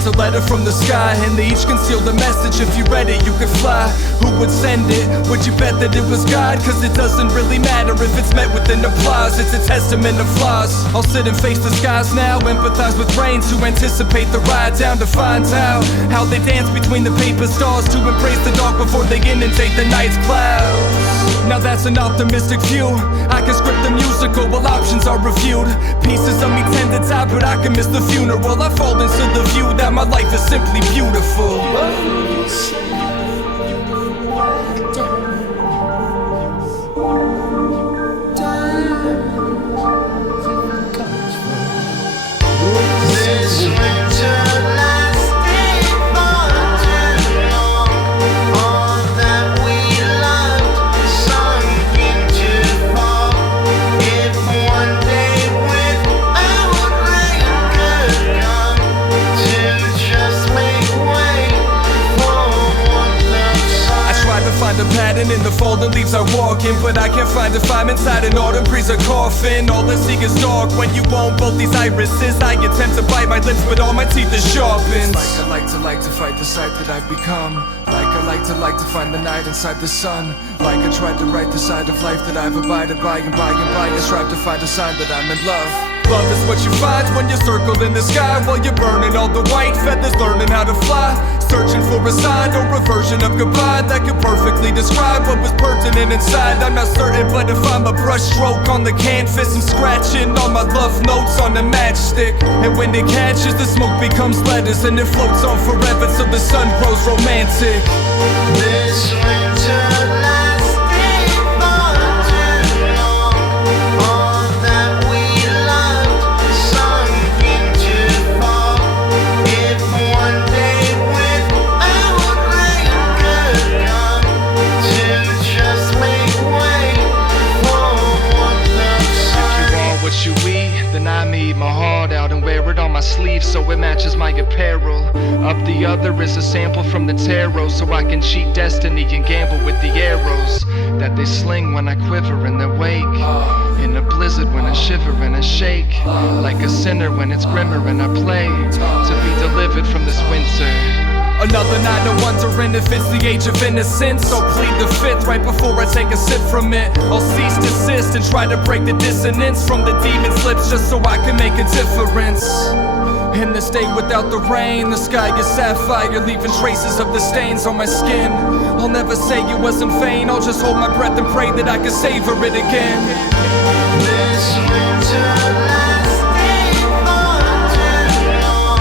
rains, a letter from the sky, and they each concealed a message. If you read it, you could fly. Who would send it? Would you bet that it was God? Cause it doesn't really matter if it's met with an applause. It's a testament of flaws. I'll sit and face the skies now, empathize with rain to anticipate the ride down to find out how they dance between the paper stars to embrace the dark before they inundate the night's clouds. Now that's an optimistic view. I can script the musical while options are reviewed. Pieces of me tend to die, but I can miss the funeral. I fall into the view that my life is simply beautiful. A pattern in the fallen leaves I walk in, but I can't find if I'm inside an autumn breeze or coffin. All I see is dark when you won't both these irises. I attempt to bite my lips, but all my teeth are sharpened. It's like I like to fight the sight that I've become. Like I like to find the night inside the sun. Like I tried to write the side of life that I've abided by, and by I strive to find a sign that I'm in love. Love is what you find when you're circled in the sky, while you're burning all the white feathers, learning how to fly. Searching for a sign or a version of goodbye that could perfectly describe what was pertinent inside. I'm not certain, but if I'm a brush stroke on the canvas, I'm scratching all my love notes on the matchstick. And when it catches, the smoke becomes letters, and it floats on forever till the sun grows romantic. This winter lasting for too long. All that we loved sunk into fog. If one day when our rain could come to just make way for warmth of sun. If you are what you eat, then I eat my heart out and wear it on my sleeve so it matches my apparel. Up the other is a sample from the tarot, so I can cheat destiny and gamble with the arrows that they sling when I quiver in their wake. In a blizzard when I shiver and I shake, like a sinner when it's grimmer and I play to be delivered from this winter. Another night of wondering if it's the age of innocence. So plead the fifth right before I take a sip from it. I'll cease, desist, and try to break the dissonance from the demon's lips just so I can make a difference. In this day without the rain, the sky is sapphire, leaving traces of the stains on my skin. I'll never say it was in vain, I'll just hold my breath and pray that I can savor it again. This winter lasting for too long.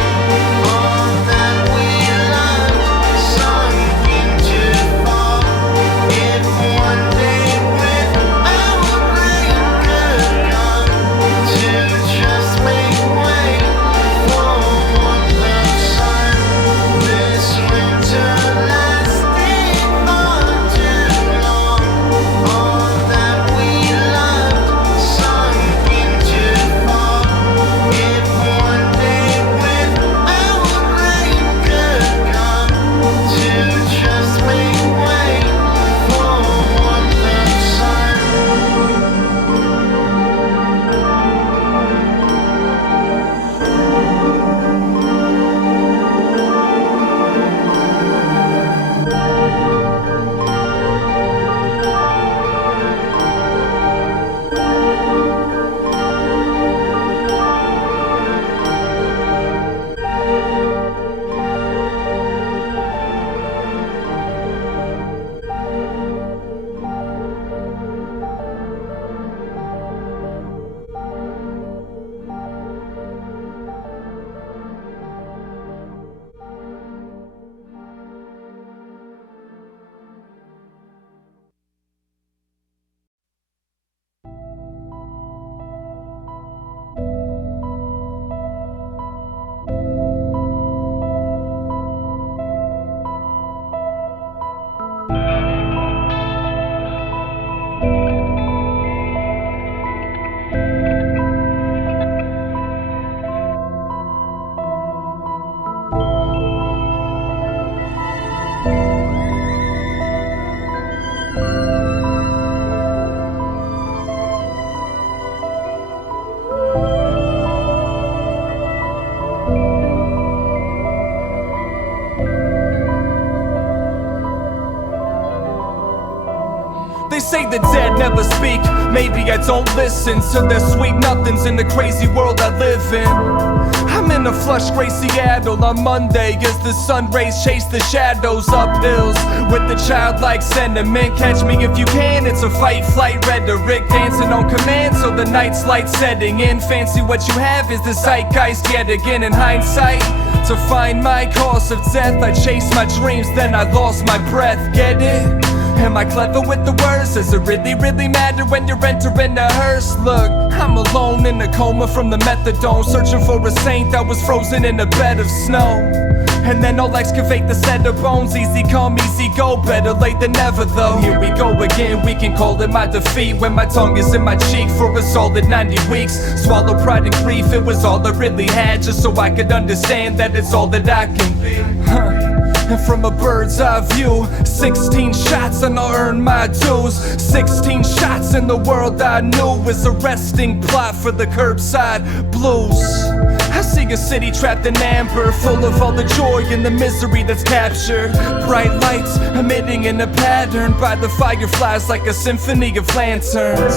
All that we loved sunk into fog. If one day when our rain could come to just make way for warmth of sun. This winter lasting for too long. All that we loved say the dead never speak. Maybe I don't listen to their sweet nothings in the crazy world I live in. I'm in a flush gray Seattle on Monday as the sun rays chase the shadows up hills with the childlike sentiment. Catch me if you can, it's a fight flight rhetoric, dancing on command so the night's light setting in. Fancy what you have is the zeitgeist yet again. In hindsight, to find my cause of death, I chased my dreams, then I lost my breath. Get it? Am I clever with the words? Does it really matter when you're entering a hearse? Look, I'm alone in a coma from the methadone, searching for a saint that was frozen in a bed of snow. And then I'll excavate the set of bones. Easy come, easy go, better late than never though. Here we go again, we can call it my defeat when my tongue is in my cheek for a solid 90 weeks. Swallow pride and grief, it was all I really had, just so I could understand that it's all that I can be. And from a bird's eye view, 16 shots and I'll earn my dues. 16 shots in the world I knew was a resting plot for the curbside blues. I see a city trapped in amber, full of all the joy and the misery that's captured. Bright lights emitting in a pattern by the fireflies like a symphony of lanterns.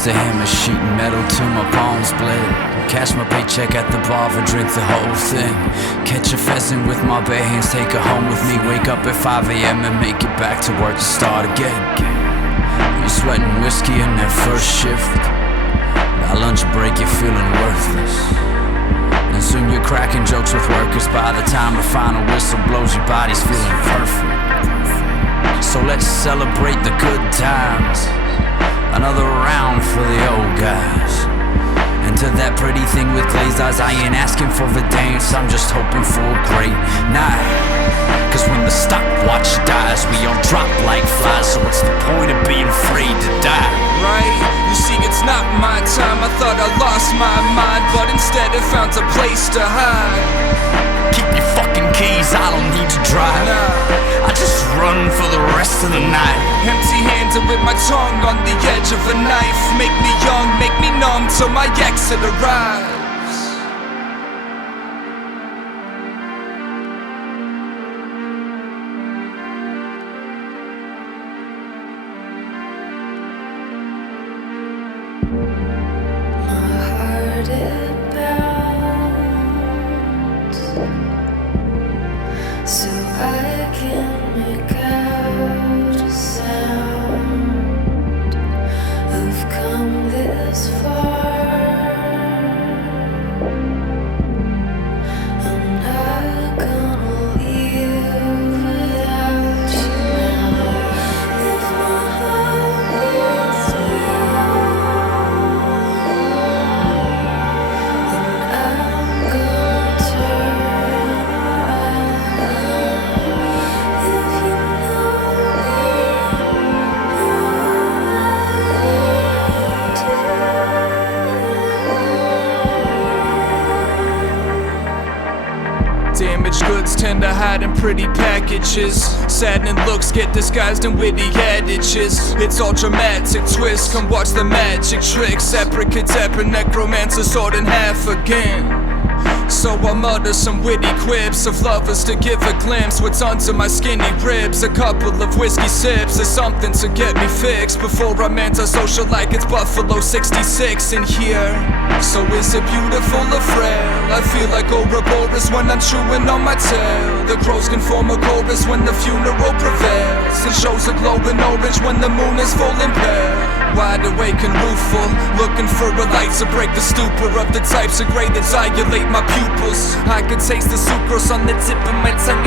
To hammer sheet and metal till my palms bled. Cash my paycheck at the bar and drink the whole thing. Catch a pheasant with my bare hands, take her home with me. Wake up at 5 a.m. and make it back to work to start again. You're sweating whiskey in that first shift. By lunch break you're feeling worthless. And soon you're cracking jokes with workers. By the time the final whistle blows, your body's feeling perfect. So let's celebrate the good times. Another round for the old guys. And to that pretty thing with glazed eyes, I ain't asking for the dance, I'm just hoping for a great night. Cause when the stopwatch dies, we all drop like flies. So what's the point of being afraid to die? Right? You see, it's not my time. I thought I lost my mind, but instead I found a place to hide. Keep your fucking keys, I don't need to drive. I just run for the rest of the night. Empty-handed with my tongue on the edge of a knife. Make me young, make me numb till my exit arrives. it bounce so I can make out a sound. I've come this far. I'm not gonna leave without you now. If my heart beats then I'm gonna turn around. If you Damaged goods tend to hide in pretty packages. Saddening looks get disguised in witty adages. It's all dramatic twist, come watch the magic trick. Abracadabra, necromancer, sword in half again. So I mutter some witty quips of lovers to give a glimpse what's under my skinny ribs. A couple of whiskey sips is something to get me fixed before I'm antisocial like it's Buffalo 66 in here. So is it beautiful or frail? I feel like Ouroboros when I'm chewing on my tail. The crows can form a chorus when the funeral prevails, and shows a glowing orange when the moon is full and pale. Wide awake and rueful, looking for a light to break the stupor of the types of grey that dilate my pupils. I can taste the sucrose on the tip of my tongue.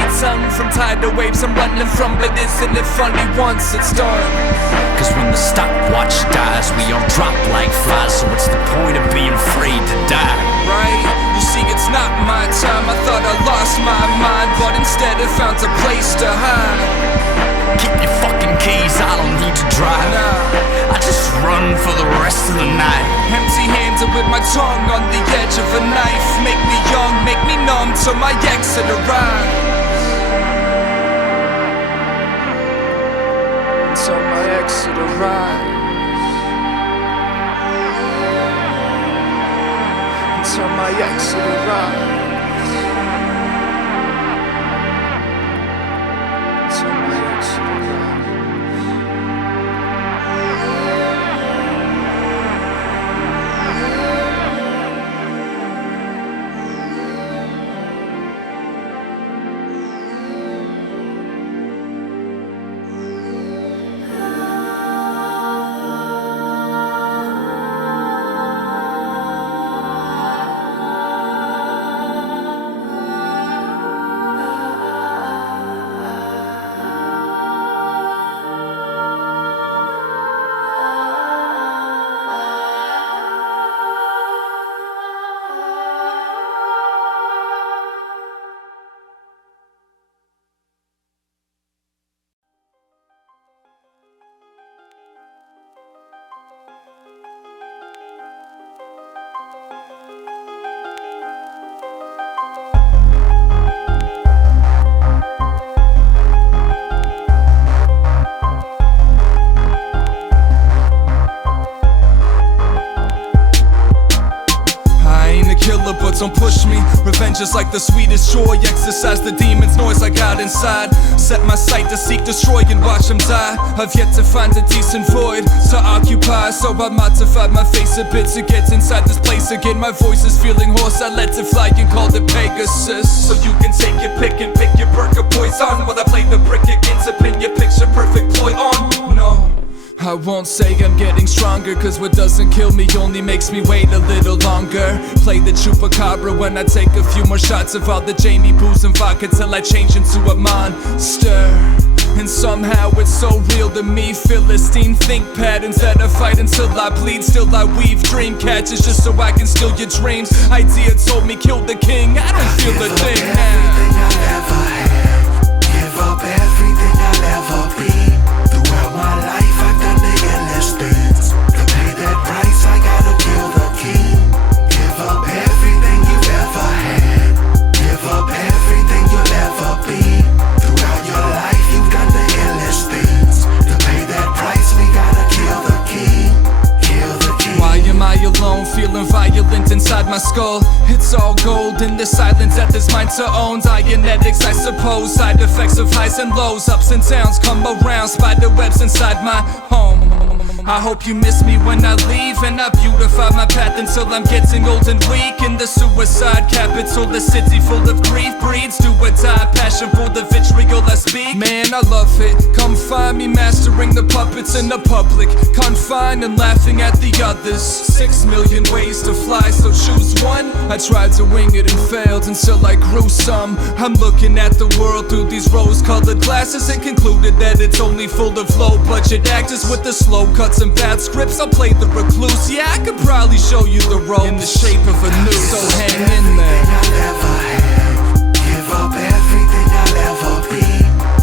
From tidal waves I'm running from, but isn't it funny once it's done? Cause when the stopwatch dies, we all drop like flies. So what's the point of being afraid to die? Right? You see, it's not my time. I thought I lost my mind, but instead I found a place to hide. Keep your fucking keys, I don't need to drive. Nah, I just run for the rest of the night. empty-handed with my tongue on the edge of a knife. Make me young, make me numb till my exit arrives. Until my exit arrives. Until my exit arrives. Until my exit arrives. But don't push me. Revenge is like the sweetest joy. Exercise the demon's noise I got inside. Set my sight to seek, destroy, and watch them die. I've yet to find a decent void to occupy, so I modified my face a bit to get inside this place again. My voice is feeling hoarse, I let it fly and called it Pegasus. So you can take your pick and pick your burger poison while I play the brick again to pin your picture perfect ploy on. No, I won't say I'm getting stronger, cause what doesn't kill me only makes me wait a little longer. Play the chupacabra when I take a few more shots of all the Jamie booze and vodka till I change into a monster. And somehow it's so real to me. Philistine think patterns that I fight until I bleed. Still I weave dream catches just so I can steal your dreams. Idea told me kill the king, I don't feel a thing now. Everything I'll ever have, give up everything I'll ever be. Throughout my life I've done the endless things. To pay that price I gotta kill the king. Give up everything you've ever had, give up everything you'll ever be. Throughout your life you've done the endless things. To pay that price we gotta kill the king. Kill the king. Why am I alone, feeling violent inside my skull? It's all gold in the silence that is mine to own. Dianetics, I suppose, side effects of highs and lows. Ups and downs come around, spider webs inside my home. I hope you miss me when I leave, and I beautify my path until I'm getting old and weak. In the suicide capital, the city full of grief breeds do or die, passion for the vitriol I speak. Man, I love it. Come find me mastering the puppets in the public, confined and laughing at the others. 6 million ways to fly, so choose one. I tried to wing it and failed until I grew some. I'm looking at the world through these rose-colored glasses and concluded that it's only full of low-budget actors with the slow cuts and bad scripts. I'll play the recluse. Yeah, I could probably show you the rope in the shape of a noose. So hang in there. I'll ever have, give up everything I'll ever be.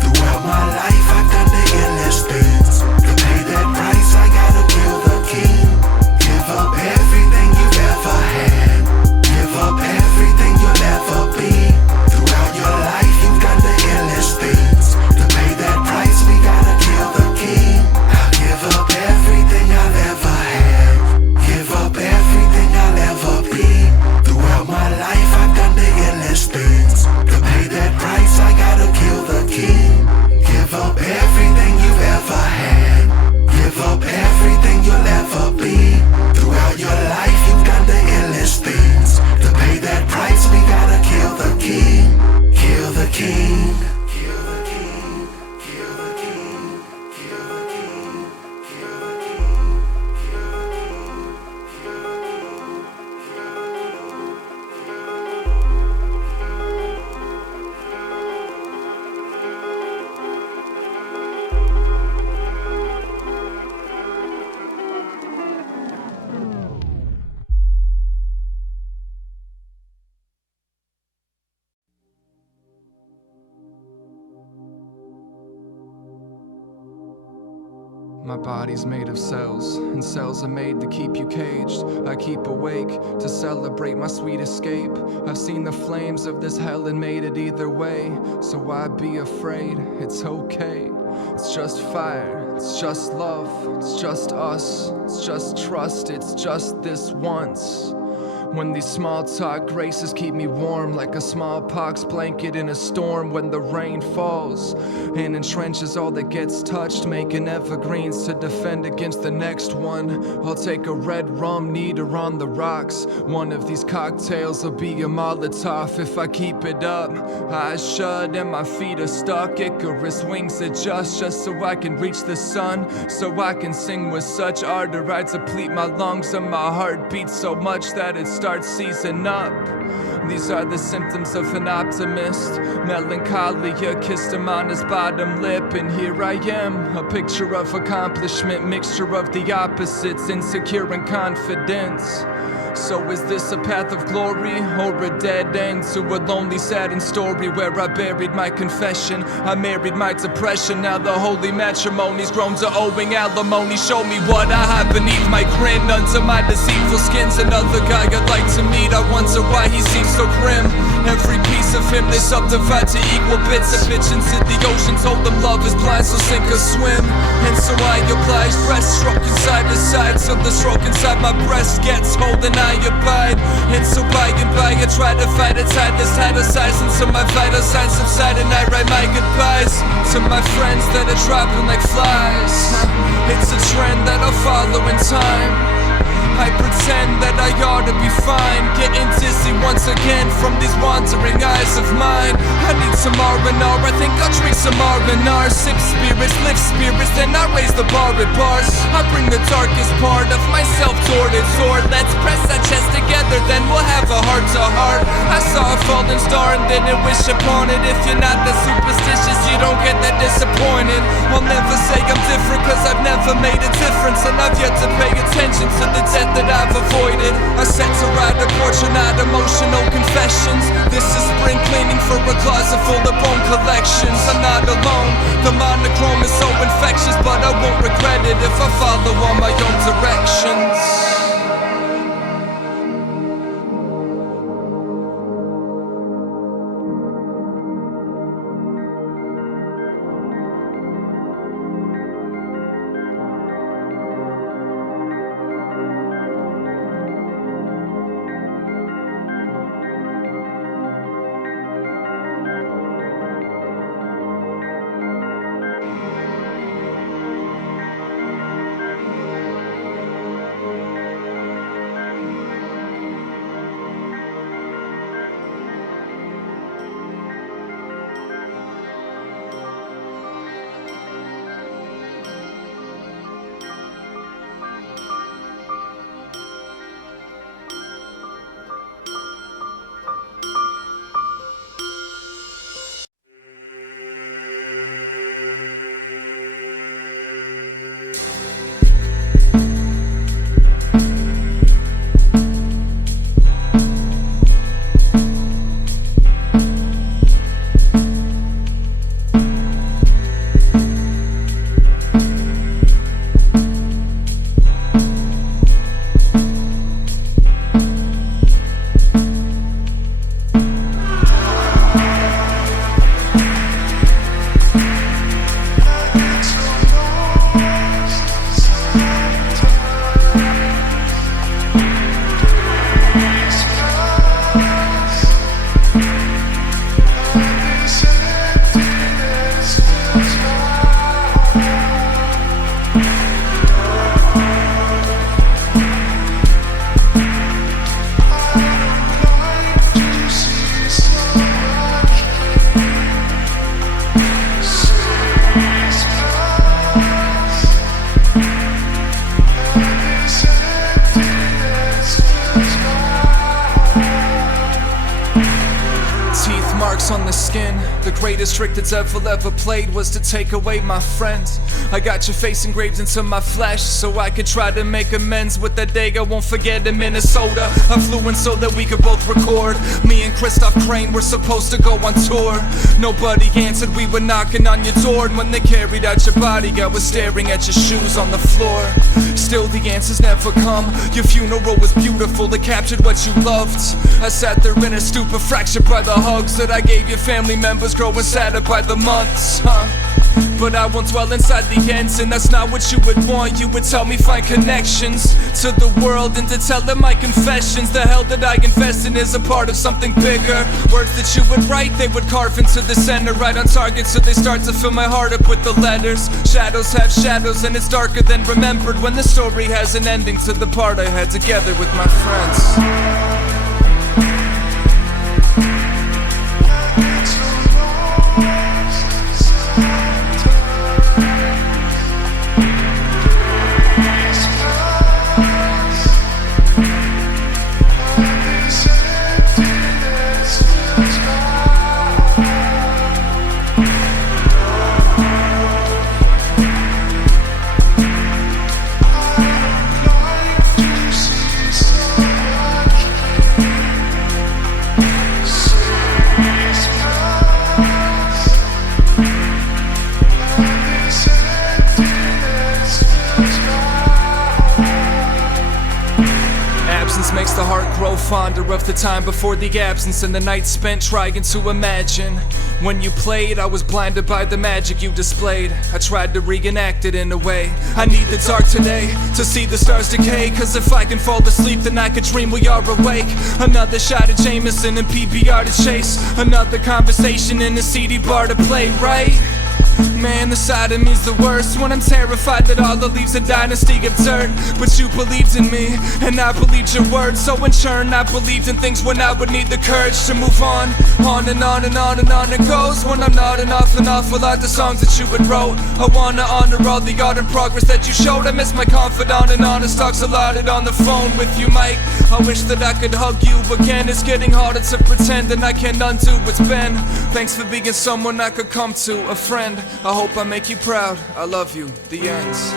Throughout my life I've done the endless things. To pay that price I gotta kill the king. Give up everything you've ever had. Give up everything you'll ever be. Throughout your life you've done the endless things. To pay that price we gotta kill the king. I'll give up everything I've ever had. Give up everything I'll ever be. Throughout my life I've done the endless things. To pay that price I gotta kill the king. Give up everything you've ever had. Give up everything you'll ever be. Throughout your life you've done the endless things. To pay that price we gotta kill the king. Kill the king. Kill the king. Kill the king. Kill the king. Kill the My body's made of cells, and cells are made to keep you caged. I keep awake to celebrate my sweet escape. I've seen the flames of this hell and made it either way. So why be afraid? It's okay. It's just fire, it's just love, it's just us, it's just trust, it's just this once. When these small talk graces keep me warm like a smallpox blanket in a storm. When the rain falls and entrenches all that gets touched, making evergreens to defend against the next one. I'll take a red rum neater on the rocks. One of these cocktails will be a Molotov if I keep it up. Eyes shut and my feet are stuck. Icarus wings adjust just so I can reach the sun. So I can sing with such ardor I deplete my lungs and my heart beats so much that it starts seizing up. These are the symptoms of an optimist. Melancholia kissed him on his bottom lip, and here I am, a picture of accomplishment, mixture of the opposites, insecure and confidence. So is this a path of glory or a dead end to a lonely, saddened story where I buried my confession? I married my depression. Now the holy matrimony's grown to owing alimony. Show me what I hide beneath my grin. Under my deceitful skin's another guy I'd like to meet. I wonder why he seems so grim. Every piece of him they subdivide to equal bits. A bitch into the ocean, told them love is blind, so sink or swim. And so I oblige, breast stroking side to side till the stroke inside my breast gets hold and I abide. And so by and by I try to fight a tide that's titlesize until my vital signs subside and I write my goodbyes to my friends that are dropping like flies. It's a trend that I'll follow in time. I pretend that I ought to be fine, getting dizzy once again from these wandering eyes of mine. I need some R&R, I think I'll drink some R&R. Sip spirits, lift spirits, then I raise the bar at bars. I bring the darkest part of myself toward it, toward. Let's press our chest together, then we'll have a heart to heart. I saw a falling star and didn't wish upon it. If you're not that superstitious, you don't get that disappointed. I'll never say I'm different, cause I've never made a difference, and I've yet to pay attention to the death that I've avoided. I set to write a portrait, not emotional confessions. This is spring cleaning for a closet full of bone collections. I'm not alone, the monochrome is so infectious, but I won't regret it if I follow all my own directions. my skin. The greatest trick the devil ever played was to take away my friends. I got your face engraved into my flesh so I could try to make amends with that day I won't forget in Minnesota. I flew in so that we could both record. Me and Christoph Crane were supposed to go on tour. Nobody answered, we were knocking on your door, and when they carried out your body, I was staring at your shoes on the floor. Still the answers never come. Your funeral was beautiful, it captured what you loved. I sat there in a stupor, fractured by the hugs that I gave your family members, growing sadder by the months, But I won't dwell inside the ends, and that's not what you would want. You would tell me find connections to the world and to tell them my confessions. The hell that I invest in is a part of something bigger. Words that you would write, they would carve into the center, right on target, so they start to fill my heart up with the letters. Shadows have shadows, and it's darker than remembered when the story has an ending to the part I had together with my friends. Makes the heart grow fonder of the time before the absence and the night spent trying to imagine. When you played, I was blinded by the magic you displayed. I tried to reenact it in a way. I need the dark today to see the stars decay, cause if I can fall asleep then I could dream we are awake. Another shot of Jameson and PBR to chase. Another conversation in a CD bar to play, right? Man, the side of me's the worst when I'm terrified that all the leaves a dynasty of dirt. But you believed in me, and I believed your words. So in turn, I believed in things when I would need the courage to move on. On and on and on and on it goes. When I'm not enough without the songs that you had wrote. I wanna honor all the art and progress that you showed. I miss my confidant and honest talks allotted on the phone with you, Mike. I wish that I could hug you again. It's getting harder to pretend, and I can't undo what's been. Thanks for being someone I could come to, a friend. I hope I make you proud. I love you. The ends.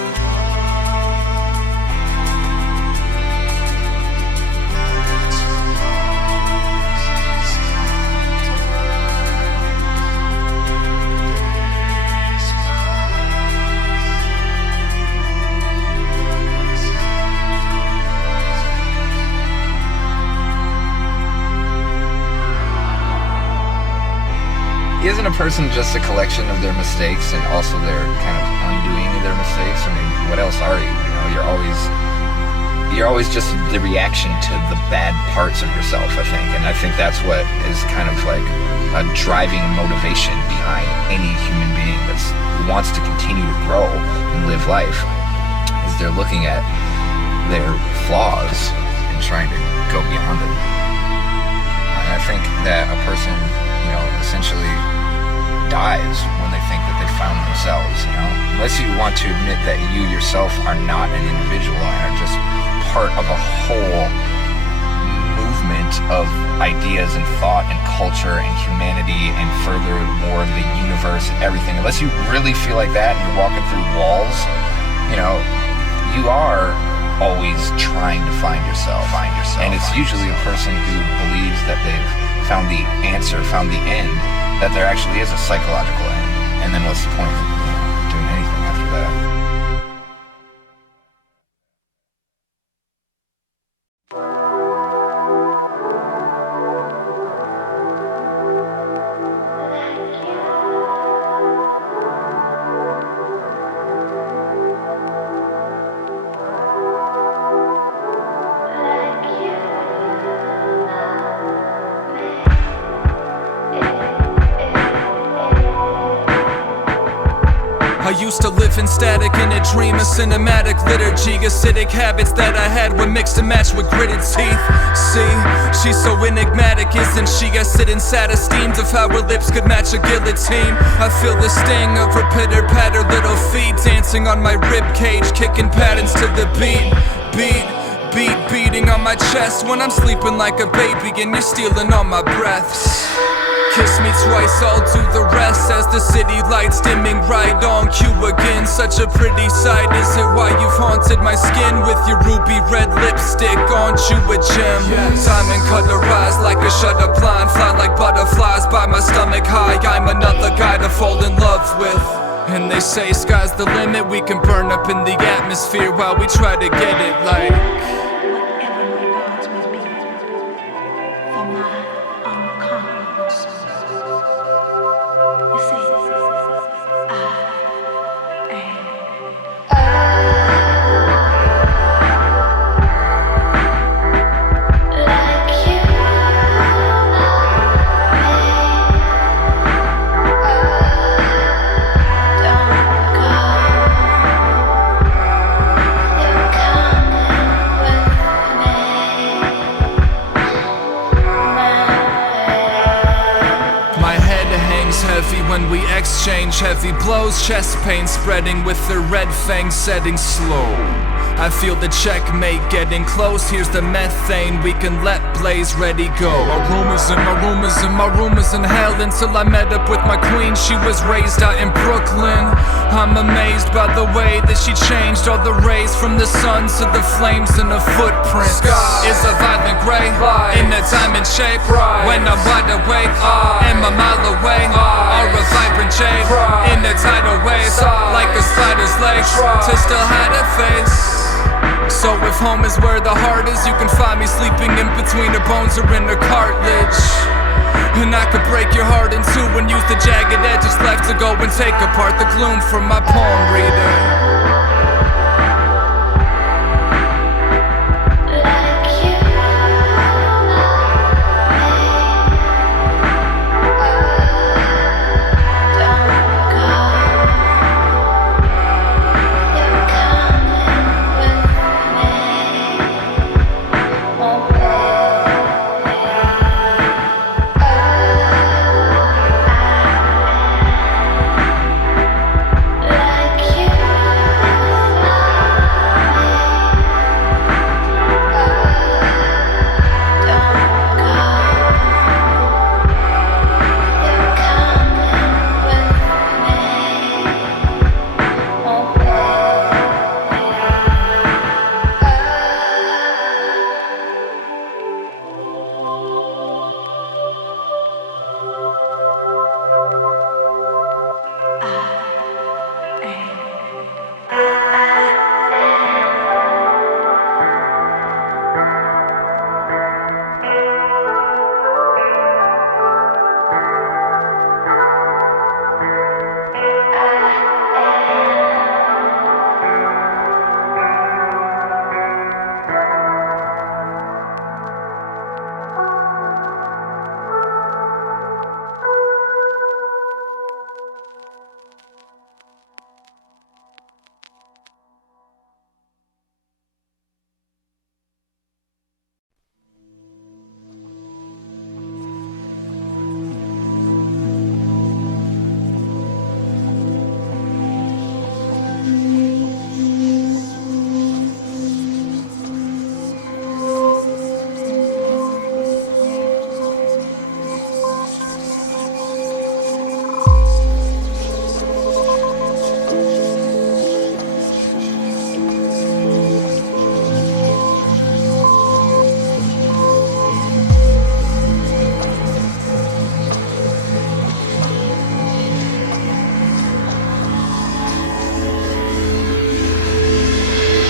Isn't a person just a collection of their mistakes and also their kind of undoing of their mistakes? I mean, what else are you? You know, you're always just the reaction to the bad parts of yourself, I think. And I think that's what is kind of like a driving motivation behind any human being that wants to continue to grow and live life, is they're looking at their flaws and trying to go beyond them. And I think that a person, you know, essentially dies when they think that they found themselves, you know? Unless you want to admit that you yourself are not an individual and are just part of a whole movement of ideas and thought and culture and humanity and furthermore the universe and everything. Unless you really feel like that and you're walking through walls, you know, you are always trying to find yourself. And it's usually a person who believes that they've found the answer, found the end, that there actually is a psychological end. And then what's the point of, you know, doing anything after that? I used to live in static in a dream, a cinematic liturgy. Acidic habits that I had were mixed and matched with gritted teeth. See, she's so enigmatic, isn't she? I sit in sad esteemed of how her lips could match a guillotine. I feel the sting of her pitter-patter little feet dancing on my rib cage, kicking patterns to the beat. beat beating on my chest when I'm sleeping like a baby and you're stealing all my breaths. Kiss me twice, I'll do the rest as the city lights dimming right on cue again. Such a pretty sight, is it why you've haunted my skin with your ruby red lipstick? Aren't you a gem? Diamond cut her eyes like a shutter blind, fly like butterflies by my stomach high. I'm another guy to fall in love with. And they say sky's the limit, we can burn up in the atmosphere while we try to get it like Whatever my gods may be, for my unconquerable soul. You see, when we exchange heavy blows, chest pain spreading with the red fangs setting slow. I feel the checkmate getting close. Here's the methane, we can let blaze ready go. Aromas in my rumors and my rumors in hell, until I met up with my queen. She was raised out in Brooklyn. I'm amazed by the way that she changed all the rays from the sun to the flames in her footprint. Sky is a violent gray in a diamond shape. When I'm wide awake and a mile away, or a vibrant jade in a tidal wave, like a spider's legs to still hide her face. So if home is where the heart is, you can find me sleeping in between her bones or in her cartilage. And I could break your heart in two and use the jagged edges left to go and take apart the gloom from my palm reader.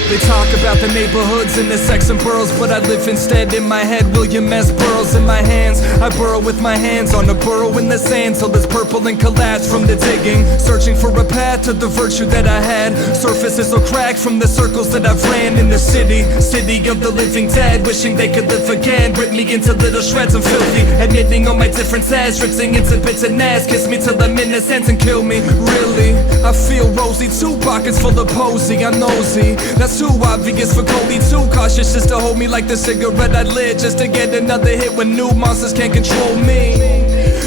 They talk about the neighborhoods and the sex and boroughs, but I live instead in my head. William S. Burroughs in my hands. I burrow with my hands on a burrow in the sand till it's purple and collapse from the digging. Searching for a path to the virtue that I had. Surfaces will crack from the circles that I've ran in the city. City of the living dead, wishing they could live again. Rip me into little shreds and filthy, admitting all my differences, ripping into bits and ass. Kiss me till I'm innocent and kill me. Really, I feel rosy. 2 pockets full of posy. I'm nosy. That's too obvious for Cody. Too cautious just to hold me like the cigarette I lit, just to get another hit when new monsters can't control me.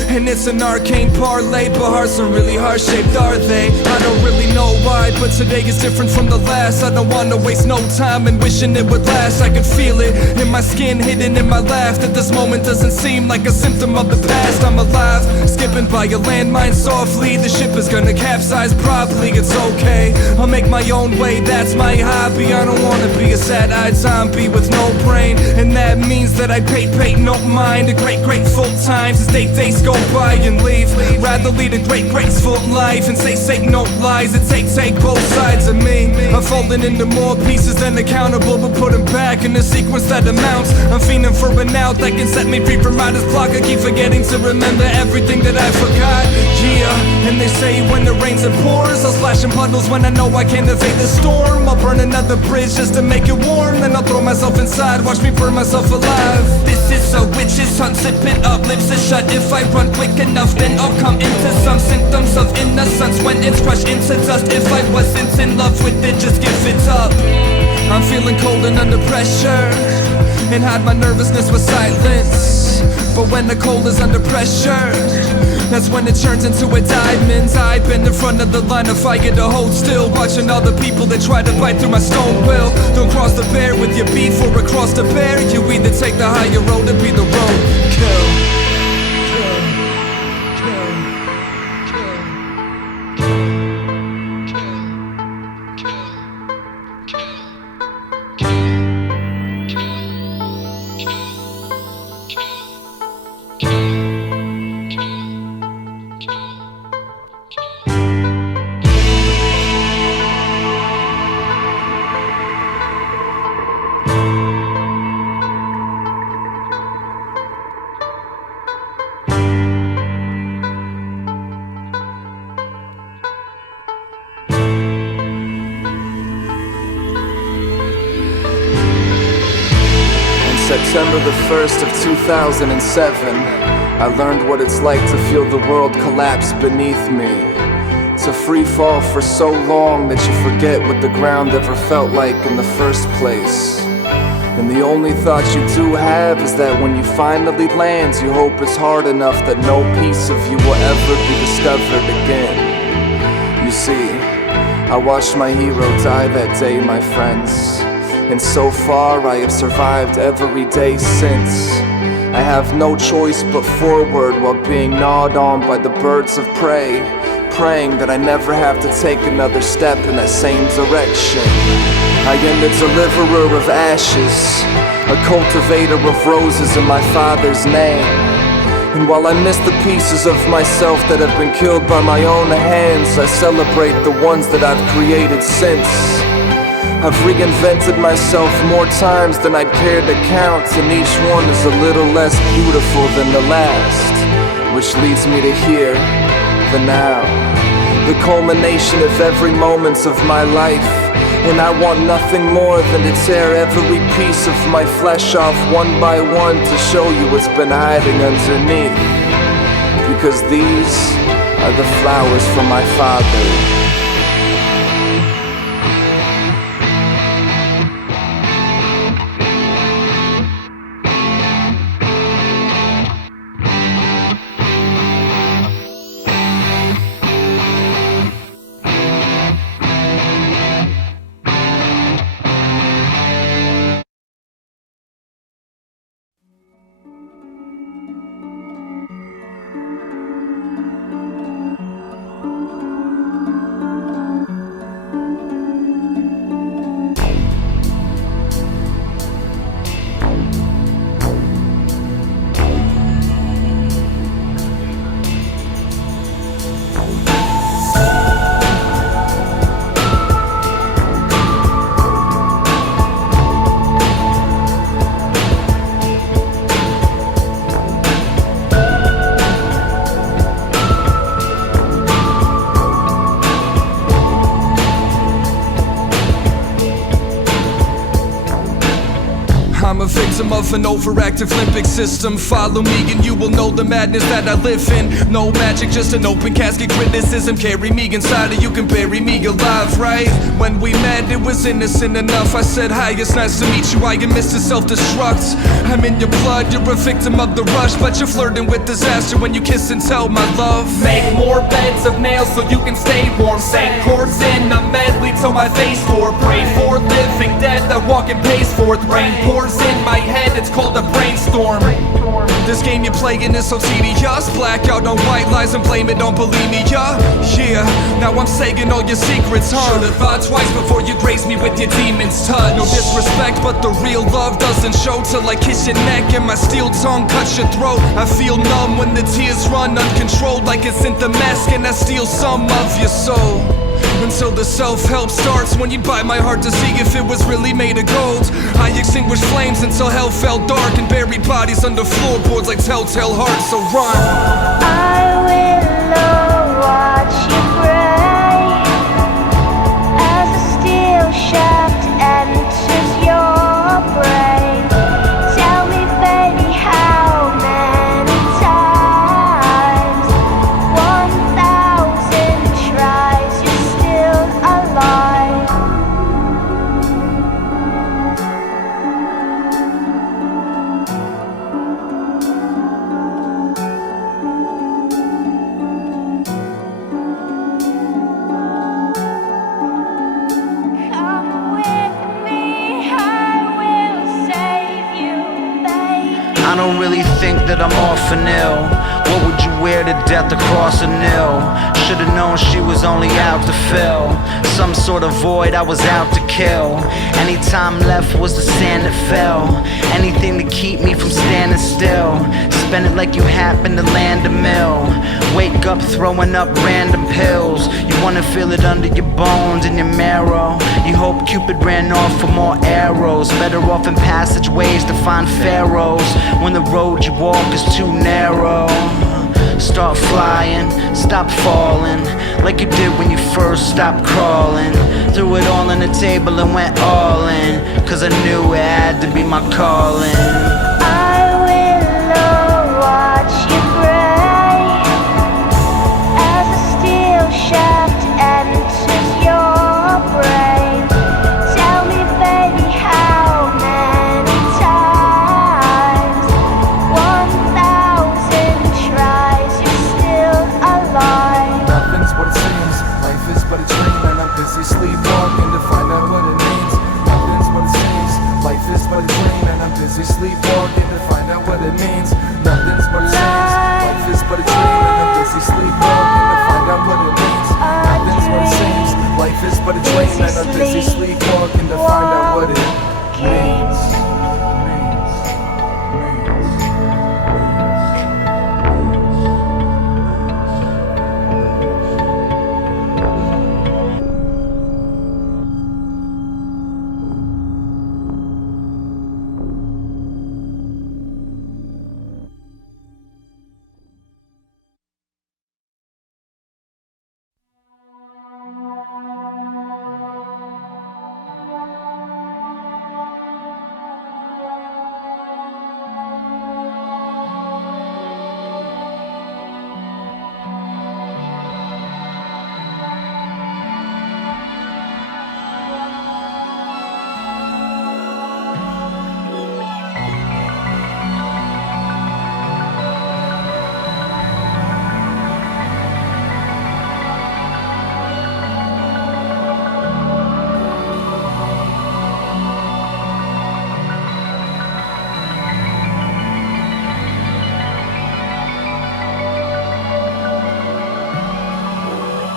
And it's an arcane parlay, but hearts aren't really heart-shaped, are they? I don't really know why, but today is different from the last. I don't wanna waste no time and wishing it would last. I could feel it in my skin, hidden in my laugh, that this moment doesn't seem like a symptom of the past. I'm alive, skipping by a landmine softly. The ship is gonna capsize probably, it's okay. I'll make my own way, that's my hobby. I don't wanna be a sad-eyed zombie with no brain, and that means that I pay no mind. A great grateful times as days go by and leave. Rather lead a great graceful life and say no lies. It take both sides of me. I'm falling into more pieces than accountable, but put them back in a sequence that amounts. I'm fiending for an out that can set me free from writer's block. I keep forgetting to remember everything that I forgot. Yeah, and they say when the rains and pours, I'll splash in puddles when I know I can't evade the storm. I'll burn another bridge just to make it warm, then I'll throw myself inside, watch me burn myself alive. This is a witch's hunt, zipping up, lips are shut. If I run quick enough, then I'll come into some symptoms of innocence when it's crushed into dust. If I wasn't in love with it, just give it up. I'm feeling cold and under pressure, and hide my nervousness with silence. But when the cold is under pressure, that's when it turns into a diamond. I've been in front of the line of fire to hold still, watching all the people that try to bite through my stone will. Don't cross the bear with your beef or across the bear. You either take the higher road or be the road kill. September the 1st of 2007, I learned what it's like to feel the world collapse beneath me. To free fall for so long that you forget what the ground ever felt like in the first place. And the only thought you do have is that when you finally land, you hope it's hard enough that no piece of you will ever be discovered again. You see, I watched my hero die that day, my friends. And so far I have survived every day since. I have no choice but forward while being gnawed on by the birds of prey, praying that I never have to take another step in that same direction. I am the deliverer of ashes, a cultivator of roses in my father's name. And while I miss the pieces of myself that have been killed by my own hands, I celebrate the ones that I've created since. I've reinvented myself more times than I'd care to count, and each one is a little less beautiful than the last. Which leads me to here, the now, the culmination of every moment of my life. And I want nothing more than to tear every piece of my flesh off one by one to show you what's been hiding underneath. Because these are the flowers from my father. victim of an overactive limbic system. Follow me and you will know the madness that I live in. No magic, just an open casket criticism. Carry me inside or you can bury me alive, right? When we met it was innocent enough. I said hi, it's nice to meet you. I am Mr. Self-Destruct. I'm in your blood, you're a victim of the rush, but you're flirting with disaster when you kiss and tell, my love. Make more beds of nails so you can stay warm. Sing chords in a medley till my face tore. Pray for living dead that walk in pace forth. Rain pours in my head, it's called a brainstorm. This game you're playing is so tedious. Blackout on white lies and blame it on bulimia. Yeah, now I'm saying all your secrets, huh? Should've thought twice before you grace me with your demon's touch. No disrespect, but the real love doesn't show till I kiss your neck and my steel tongue cuts your throat. I feel numb when the tears run uncontrolled, like it's in the mask and I steal some of your soul. Until the self-help starts, when you bite my heart to see if it was really made of gold. I extinguished flames until hell fell dark and buried bodies under floorboards like telltale hearts, so run. I will watch you break as a steel shaft enters your brain. Tell me, baby, how many times? 1,000 tries, you're still alive. Come with me, I will save you, baby. I don't really think that I'm orphan ill. What would you wear to death across a nil? Should've known she was only out to fill some sort of void I was out to kill. Any time left was the sand that fell. Anything to keep me from standing still. Spend it like you happen to land a mill. Wake up throwing up random pills. You wanna feel it under your bones and your marrow. You hope Cupid ran off for more arrows. Better off in passageways to find pharaohs when the road you walk is too narrow. Start flying, stop falling, like you did when you first stopped crawling. Threw it all on the table and went all in, cause I knew it had to be my calling. I will watch you break as a steel shaft enters your brain. Tell me, baby, how many times? 1,000 tries, you're still alive. Nothing's what it seems, life is but a dream, and I'm busy sleepwalking to find out what it means. Nothing's what it seems, life is but a dream, and I'm busy sleepwalking to find out what it means. Nothing's what it seems, life is but a dream, and I'm busy sleepwalking to find out what it means. Nothing's what it seems, life is but a dream, and I'm busy sleepwalking to find out what it means.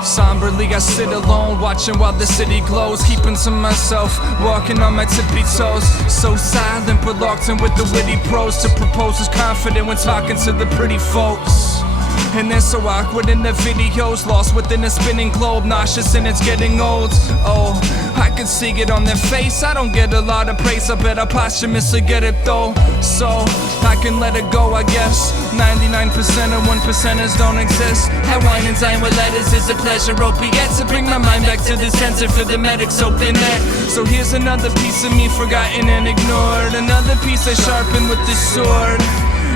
Somberly I sit alone, watching while the city glows, keeping to myself, walking on my tippy toes. So silent but locked in with the witty prose. To propose is confident when talking to the pretty folks. And they're so awkward in the videos, lost within a spinning globe, nauseous and it's getting old. Oh, I can see it on their face, I don't get a lot of praise, I bet I posthumously get it though. So, I can let it go I guess, 99% of 1%ers don't exist. I wine and dine with letters is a pleasure opiate, to bring my mind back to the center for the medics open it. So here's another piece of me forgotten and ignored, another piece I sharpen with the sword.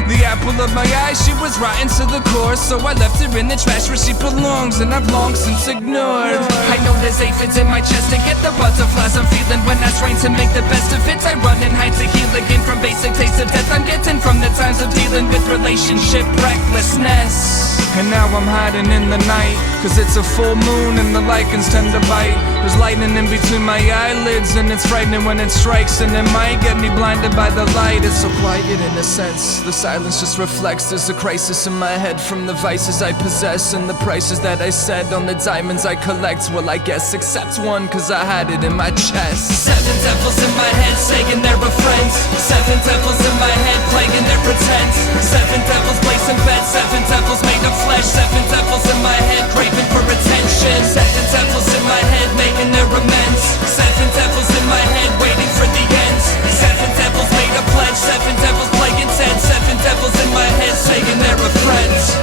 The apple of my eye, she was rotten to the core, so I left her in the trash where she belongs, and I've long since ignored. I know there's aphids in my chest to get the butterflies I'm feeling when I strain to make the best of it. I run and hide to heal again from basic taste of death I'm getting from the times of dealing with relationship recklessness. And now I'm hiding in the night, cause it's a full moon and the lichens tend to bite. There's lightning in between my eyelids and it's frightening when it strikes, and it might get me blinded by the light. It's so quiet in a sense, the silence just reflects there's a crisis in my head from the vices I possess and the prices that I said on the diamonds I collect. Well, I guess except one, cause I had it in my chest. 7 devils in my head saying they're a friend, 7 devils in my head plaguing their pretense, 7 devils placing beds, 7 devils made of flesh, 7 devils in my head craving for attention, 7 devils in my head making their amends, 7 devils in my head waiting for the ends, 7 devils made a pledge, 7 devils playing 10, 7 devils in my head saying they're a friends.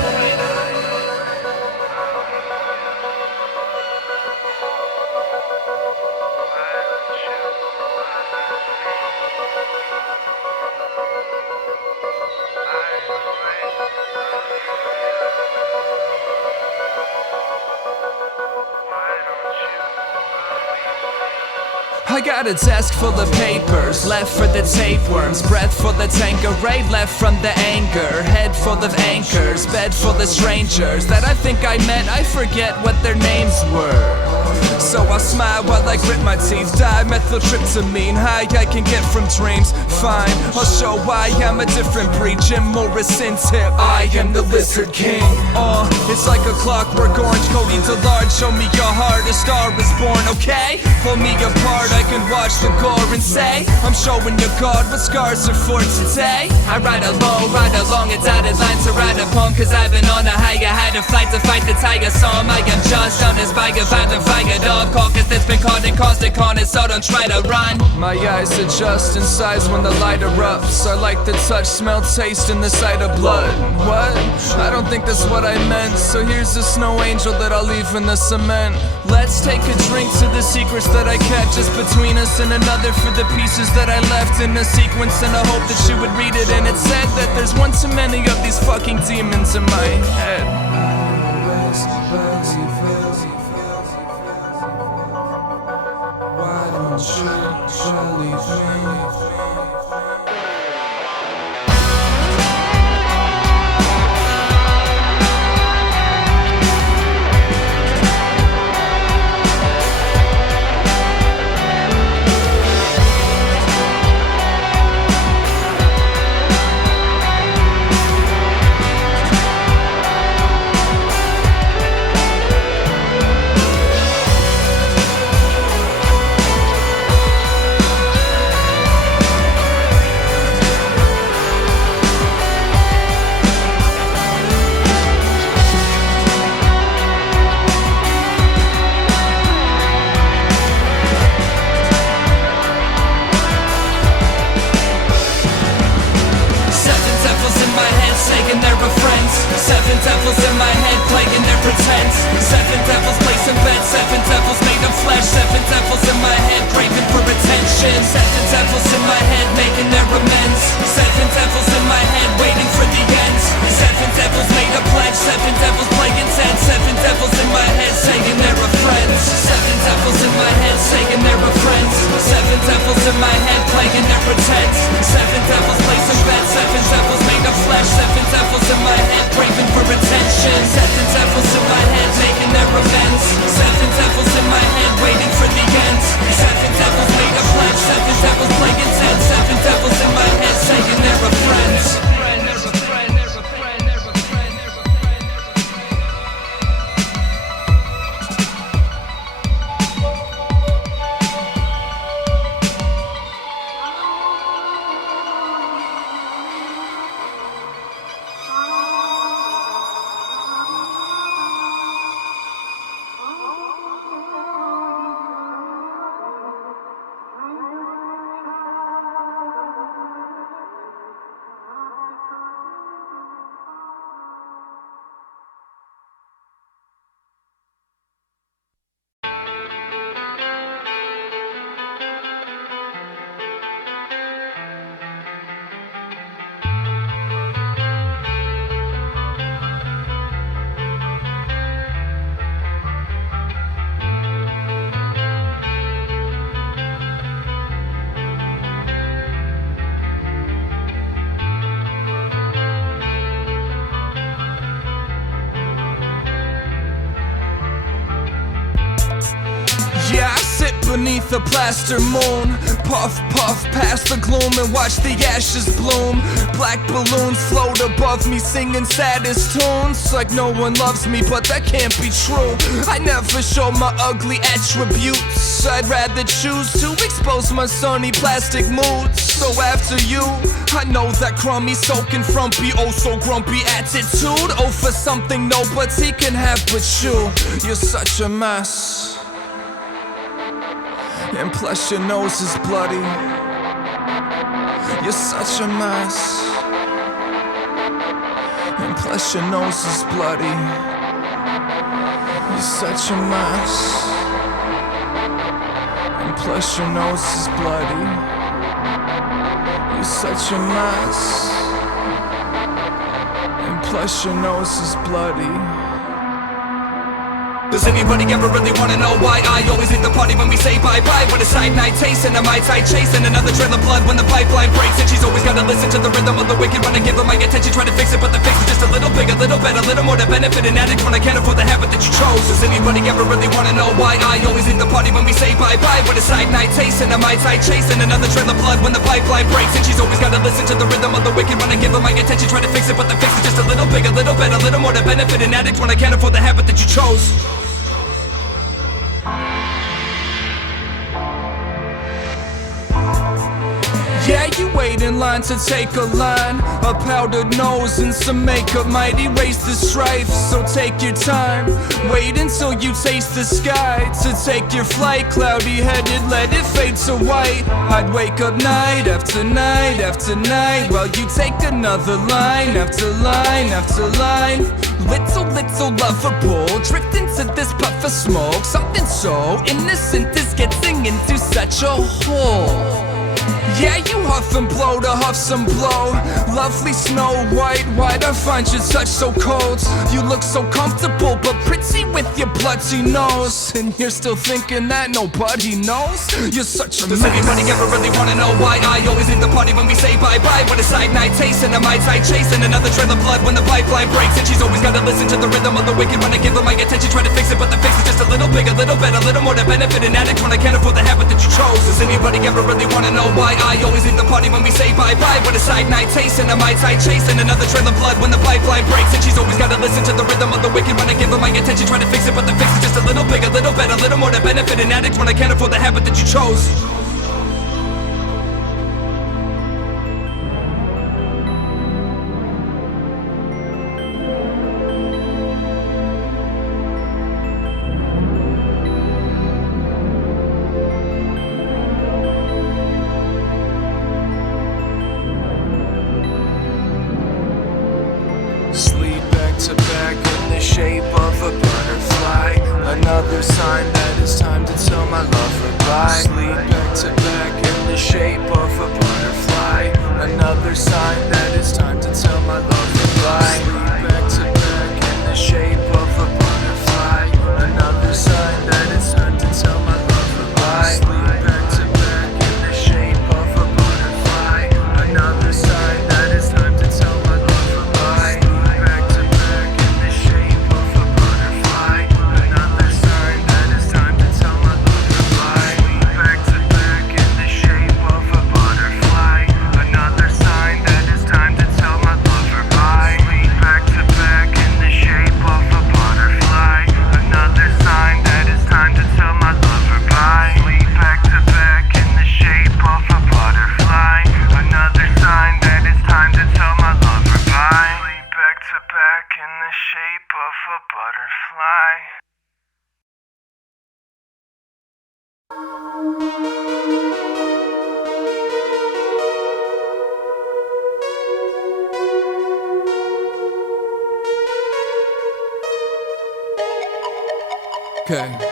I got a desk full of papers, left for the tapeworms, breath full of Tanqueray, left from the anger, head full of anchors, bed full of strangers that I think I met, I forget what their names were. So I smile while I grit my teeth, dimethyltryptamine, high I can get from dreams. Fine, I'll show why I'm a different breed, Jim Morrison tip, I am the Lizard King. It's like a clockwork orange, Cody DeLarge, show me your heart, a star is born, okay? Pull me apart, I can watch the gore and say I'm showing your God what scars are for today. I ride alone, ride along a dotted line to ride a poem, cause I've been on a higher, had a flight to fight the tiger storm. I am just uninspired by the fire dog caucus that's been caught in constant corners, so don't try to run. My eyes adjust in size when the light erupts. I like the touch, smell, taste, and the sight of blood. What? I don't think that's what I meant. So here's a snow angel that I'll leave in the cement. Let's take a drink to the secrets that I kept just between us, and another for the pieces that I left in a sequence, and I hope that you would read it. And it said that there's one too many of these fucking demons in my head. Why don't you believe me? beneath a plaster moon. Puff, puff, past the gloom and watch the ashes bloom. Black balloons float above me singing saddest tunes. Like no one loves me, but that can't be true. I never show my ugly attributes. I'd rather choose to expose my sunny plastic moods. So after you, I know that crummy, soaking, frumpy, oh so grumpy attitude. Oh, for something nobody can have but you. You're such a mess. And plus your nose is bloody. You're such a mess. And plus your nose is bloody. You're such a mess. And plus your nose is bloody. You're such a mess. And plus your nose is bloody. Does anybody ever really wanna know why I always hit the party when we say bye-bye? When a side night taste and a Mai Tai chase and another trail of blood when the pipeline breaks. And she's always gotta listen to the rhythm of the wicked when I give her my attention, try to fix it, but the fix is just a little big, a little better, a little more to benefit an addict when I can't afford the habit that you chose. Does anybody ever really wanna know why I always hit the party when we say bye-bye? When a side night taste and a Mai Tai chase and another trail of blood when the pipeline breaks. And she's always gotta listen to the rhythm of the wicked when I give her my attention, try to fix it, but the fix is just a little big, a little better, a little more to benefit an addict when I can't afford the habit that you chose. Yeah, you wait in line to take a line. A powdered nose and some makeup might erase the strife. So take your time, wait until you taste the sky. To take your flight, cloudy headed, let it fade to white. I'd wake up night after night after night while you take another line after line after line. Little lovable, drift into this puff of smoke. Something so innocent is getting into such a hole. Yeah, you huff and blow to huff some blow. Lovely Snow White, why'd I find your touch so cold? You look so comfortable, but pretty with your bloody nose. And you're still thinking that nobody knows? You're such a Does mess. anybody ever really wanna know why I always hit the party when we say bye-bye? When a side night taste and a Mai Tai chase and another trail of blood when the pipeline breaks. And she's always gotta listen to the rhythm of the wicked when I give her my attention, try to fix it, but the fix is just a little big, a little better, a little more to benefit an addict when I can't afford the habit that you chose. Does anybody ever really wanna know why I always hit the party when we say bye-bye? When a side night taste and a Mai Tai chase and another trail of blood when the pipeline breaks. And she's always gotta listen to the rhythm of the wicked when I give her my attention, try to fix it, but the fix is just a little big, a little better, a little more to benefit an addict when I can't afford the habit that you chose. Sleep back to back in the shape of a butterfly. Another sign that it's time to tell my lover bye. Sleep back to back in the shape of a butterfly. Another sign that it's time to tell my lover bye. Sleep back to back in the shape of a butterfly. Another sign that it's time to tell my lover bye. Sleep back to back in the shape of a butterfly. Another sign that it's time to tell my lover bye. Back to back in the shape of a butterfly. Another sign that it's time to tell my lover bye. Back to back in the shape of a butterfly. Another sign that it's time to tell my lover bye. Back to back in the shape of a butterfly. Another sign that it's time to tell my lover bye. Back to back in the shape of a butterfly. Another sign that it's time to tell my lover bye. Back to back in the shape of a butterfly. Okay.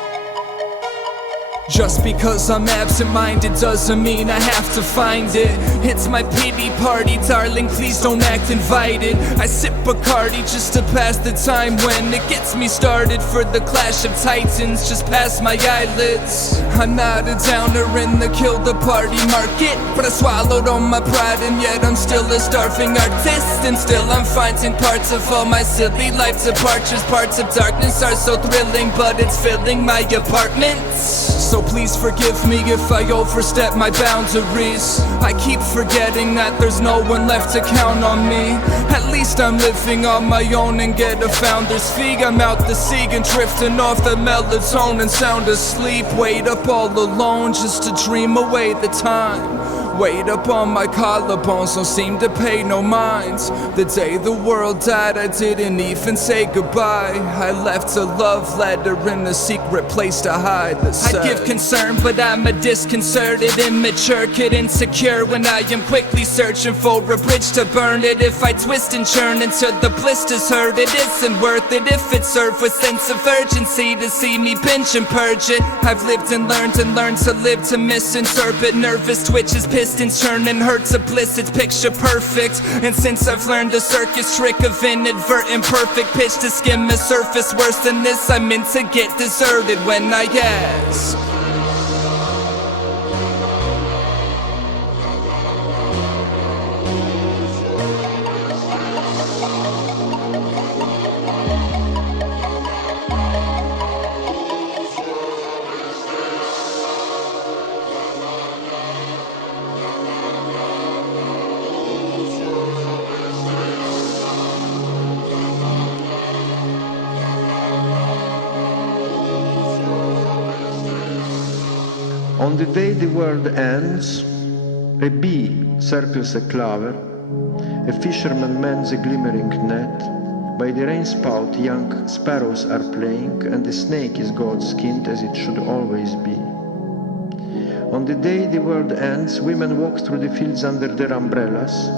Just because I'm absent-minded doesn't mean I have to find it. It's my pity party, darling, please don't act invited. I sip Bacardi just to pass the time when it gets me started for the clash of titans just past my eyelids. I'm not a downer in the kill the party market, but I swallowed all my pride and yet I'm still a starving artist. And still I'm finding parts of all my silly life departures. Parts of darkness are so thrilling, but it's filling my apartment. So so please forgive me if I overstep my boundaries. I keep forgetting that there's no one left to count on me. At least I'm living on my own and get a founder's fee. I'm out the sea and drifting off the melatonin, sound asleep. Wait up all alone just to dream away the time. Weight up on my collarbones, don't seem to pay no minds. The day the world died, I didn't even say goodbye. I left a love letter in a secret place to hide the I give concern, but I'm a disconcerted, immature kid, insecure when I am quickly searching for a bridge to burn it. If I twist and churn until the blisters hurt, it isn't worth it. If it served with sense of urgency to see me binge and purge it. I've lived and learned to live to misinterpret. Nervous twitches, pistons churning, hurts of bliss, it's picture perfect. And since I've learned the circus trick of inadvertent perfect pitch to skim the surface, worse than this, I'm meant to get deserted when I ask. On the day the world ends, a bee circles a clover, a fisherman mends a glimmering net. By the rain spout young sparrows are playing, and the snake is gold-skinned as it should always be. On the day the world ends, women walk through the fields under their umbrellas,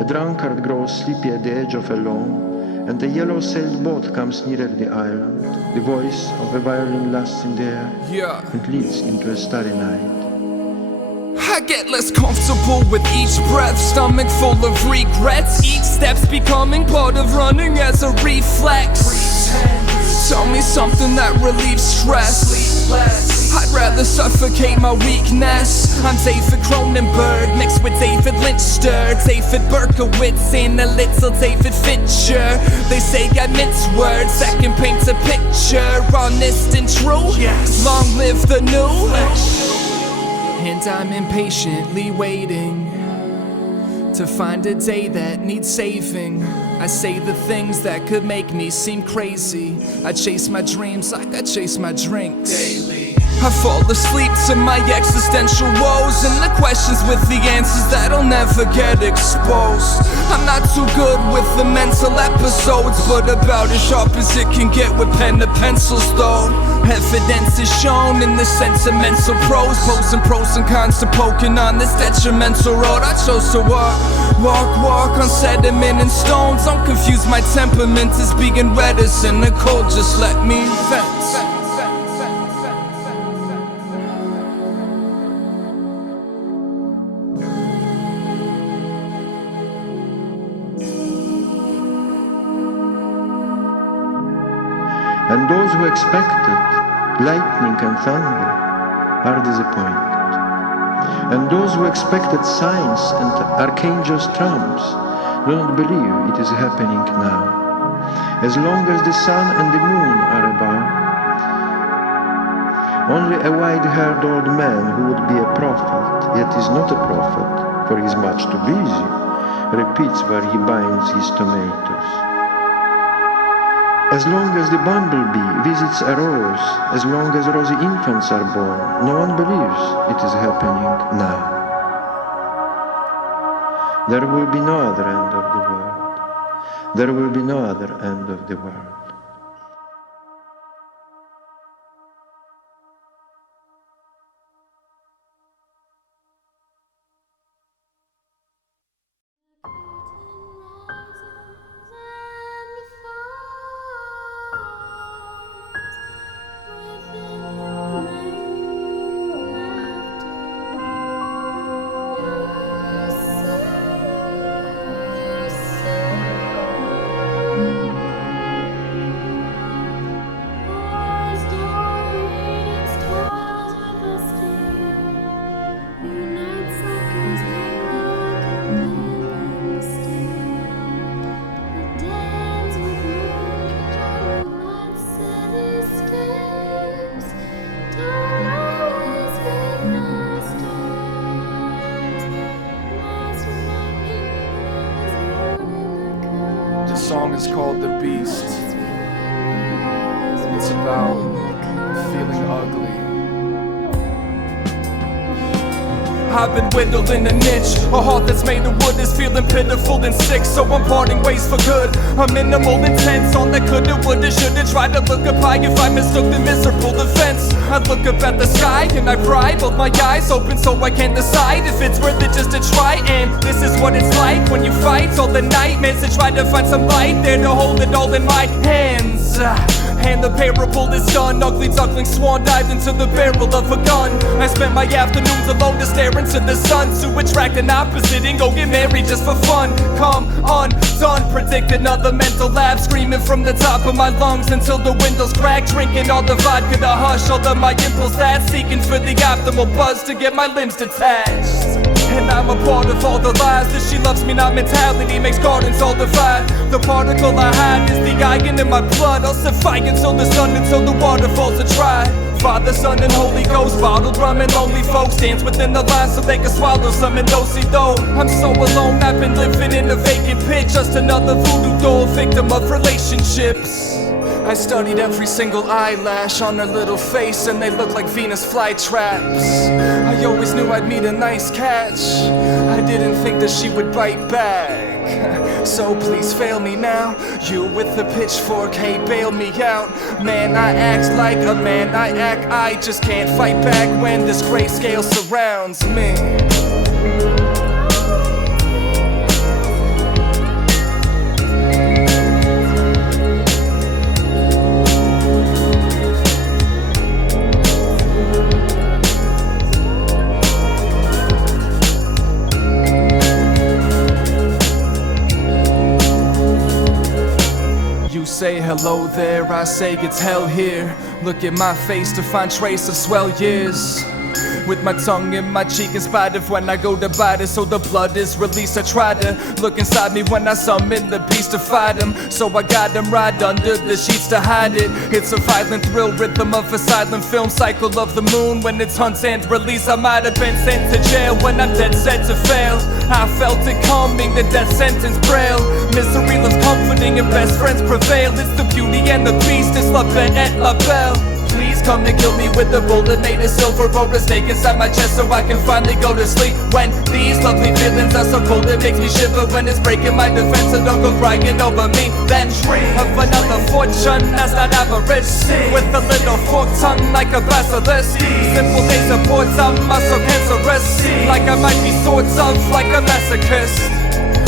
a drunkard grows sleepy at the edge of a lawn, and a yellow-sailed boat comes nearer the island. The voice of a violin lasts in the air and leads into a starry night. I get less comfortable with each breath, stomach full of regrets. Each step's becoming part of running as a reflex. Tell me something that relieves stress. I'd rather suffocate my weakness. I'm David Cronenberg mixed with David Lynch stirred. David Berkowitz and a little David Fincher. They say I mince words that can paint a picture, honest and true. Long live the new. And I'm impatiently waiting to find a day that needs saving. I say the things that could make me seem crazy. I chase my dreams like I chase my drinks daily. I fall asleep to my existential woes and the questions with the answers that'll never get exposed. I'm not too good with the mental episodes, but about as sharp as it can get with pen and pencils though. Evidence is shown in the sentimental prose, posing pros and cons to poking on this detrimental road. I chose to walk on sediment and stones. Don't confuse my temperament as being reticent and cold, just let me vent. And those who expected lightning and thunder are disappointed. And those who expected signs and archangels' trumps do not believe it is happening now. As long as the sun and the moon are above, only a white-haired old man who would be a prophet, yet is not a prophet, for he is much too busy, repeats where he binds his tomatoes. As long as the bumblebee visits a rose, as long as rosy infants are born, no one believes it is happening now. There will be no other end of the world. There will be no other end of the world. song is called The Beast. It's about feeling ugly. I've been dwindling a niche. A heart that's made of wood is feeling pitiful and sick, so I'm parting ways for good. I'm minimal intense on the coulda, woulda, shoulda. Tried to look up high if I mistook the miserable defense. I look up at the sky and I pry, both my eyes open so I can decide if it's worth it just to try. And this is what it's like when you fight all the nightmares to try to find some light there to hold it all in my hands. And the parable is done. Ugly duckling swan dived into the barrel of a gun. I spent my afternoons alone to stare into the sun, to attract an opposite and go get married just for fun. Come undone, predict another mental lab, screaming from the top of my lungs until the windows crack. Drinking all the vodka to hush all of my impulse that's seeking for the optimal buzz to get my limbs detached. And I'm a part of all the lies. That she loves me not mentality makes gardens all divide. The particle I hide is the iron in my blood. I'll sit fight until the sun, until the waterfalls are dry. Father, Son, and Holy Ghost, bottled rum and lonely folks dance within the lines so they can swallow some and do-si-do. I'm so alone, I've been living in a vacant pit, just another voodoo doll, victim of relationships. I studied every single eyelash on her little face, and they look like Venus flytraps. I always knew I'd meet a nice catch. I didn't think that she would bite back. So please fail me now. You with the pitchfork, hey, bail me out. Man, I act like a man, I act. I just can't fight back when this grayscale surrounds me. Say hello there, I say it's hell here. Look at my face to find trace of swell years. With my tongue in my cheek in spite of when I go to bite it, so the blood is released. I try to look inside me when I summon the beast to fight him, so I got him right under the sheets to hide it. It's a violent thrill rhythm of a silent film cycle of the moon. When it's hunts and release, I might have been sent to jail when I'm dead set to fail. I felt it coming, the death sentence braille. Misery loves comforting and best friends prevail. It's the beauty and the beast, it's La Bête et La Belle. Please come and kill me with a bullet made of silver or a snake inside my chest so I can finally go to sleep. When these lovely feelings are so cold it makes me shiver. When it's breaking my defense and don't go crying over me. Then dream of another fortune that's not average, with a little forked tongue like a basilisk. Simple days of boredom are so cancerous, like I might be sorts of like a masochist.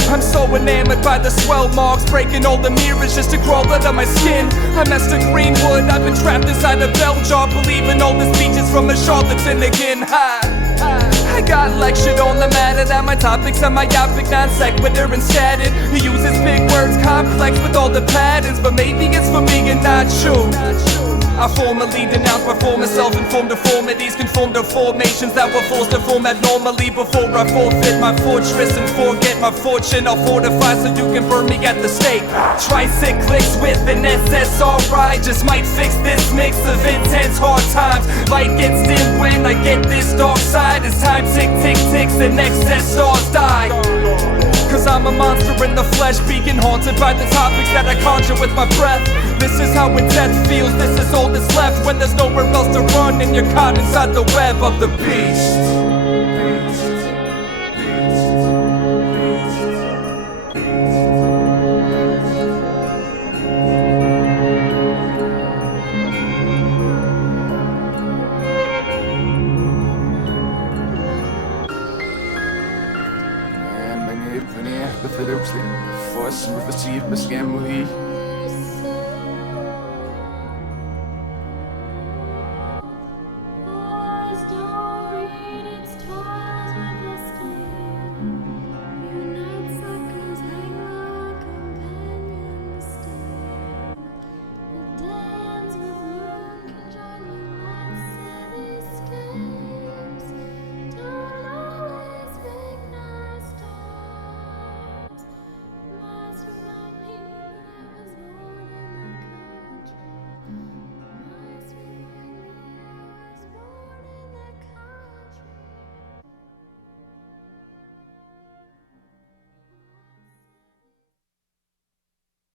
I'm so enamored by the swell marks, breaking all the mirrors just to crawl out of my skin. I'm Esther Greenwood, I've been trapped inside a bell jar, believing all the speeches from a charlatan again. I got lectured on the matter that my topics are myopic, non sequitur and scattered. He uses big words, complex with all the patterns, but maybe it's for me and not you. I formally denounce my former self-informed deformities, conform to formations that were forced to form abnormally before I forfeit my fortress and forget my fortune. I'll fortify so you can burn me at the stake. Tricyclics with an SSRI just might fix this mix of intense hard times. Light gets dim when I get this dark side. As time tick, tick, ticks and excess stars die. Cause I'm a monster in the flesh, being haunted by the topics that I conjure with my breath. This is how when death feels, this is all that's left. When there's nowhere else to run and you're caught inside the web of the beast. Force with the seed,